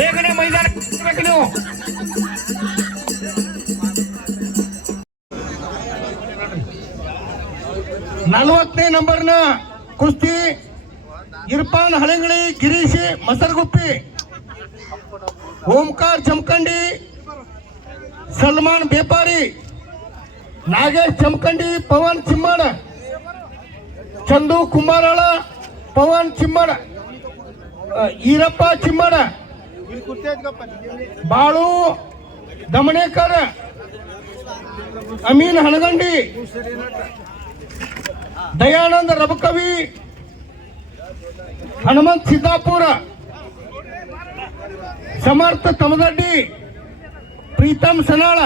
ಬೇಗನೆ ಮೈದಾನಕ್ಕೆ ಬರಬೇಕು ನೀವು. ನಲವತ್ತನೇ ನಂಬರ್ನ ಕುಸ್ತಿ ಇರ್ಫಾನ್ ಹಳಂಗಳಿ, ಗಿರೀಶ್ ಮಸರ್ಗುಪ್ಪಿ, ಓಂಕಾರ್ ಜಮಖಂಡಿ, ಸಲ್ಮಾನ್ ಬೇಪಾರಿ, ನಾಗೇಶ್ ಜಮಖಂಡಿ, ಪವನ್ ಚಿಮ್ಮಡ, ಚಂದು ಕುಮಾರಳ, ಪವನ್ ಚಿಮ್ಮಡ, ಈರಪ್ಪ ಚಿಮ್ಮಡ, ಬಾಳು ದಮಣೇಕರ್, ಅಮೀನ್ ಹನಗಂಡಿ, ದಯಾನಂದ ರಬಕವಿ, ಹನುಮಂತ್ ಸಿದ್ದಾಪುರ, ಸಮರ್ಥ ತಮದಡ್ಡಿ, ಪ್ರೀತಮ್ ಸನಾಳ,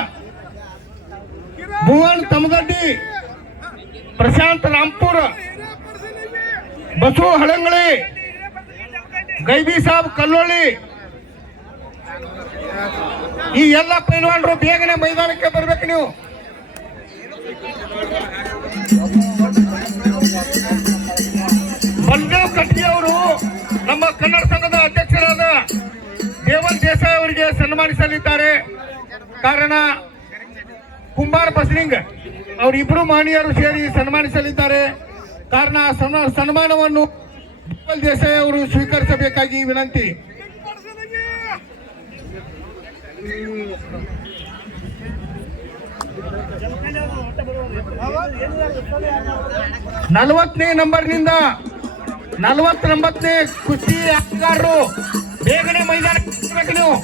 ಭುವನ್ ತಮದಡ್ಡಿ, ಪ್ರಶಾಂತ್ ರಾಂಪುರ, ಬಸು ಹಳಂಗಳಿ, ಗೈಬಿ ಸಾಬ್ ಕಲ್ಲೋಳಿ. ಈ ಎಲ್ಲ ಪೈಲ್ವಾನರು ಬೇಗನೆ ಮೈದಾನಕ್ಕೆ ಬರ್ಬೇಕು ನೀವು. ಬಲ್ದೇವ್ ಕಟ್ಟಿ ಅವರು ನಮ್ಮ ಕನ್ನಡ ಸಂಘದ ಅಧ್ಯಕ್ಷರಾದ ದೇವನ್ ದೇಸಾಯಿ ಅವರಿಗೆ ಸನ್ಮಾನಿಸಲಿದ್ದಾರೆ. ಕಾರಣ ಕುಂಬಾರ್ ಬಸ್ಲಿಂಗ್ ಅವರಿಬ್ಬರು ಮಾನ್ಯರು ಸೇರಿ ಸನ್ಮಾನಿಸಲಿದ್ದಾರೆ. ಕಾರಣ ಸನ್ಮಾನವನ್ನು ದೇವನ್ ದೇಸಾಯಿ ಅವರು ಸ್ವೀಕರಿಸಬೇಕಾಗಿ ವಿನಂತಿ. ನಲವತ್ತನೇ ನಂಬರ್ನಿಂದ 49ನೇ ಕುಸ್ತಿ ಆಟಗಾರರು ಬೇಗನೆ ಮೈದಾನಕ್ಕೆ ಬರಬೇಕು ನೀವು.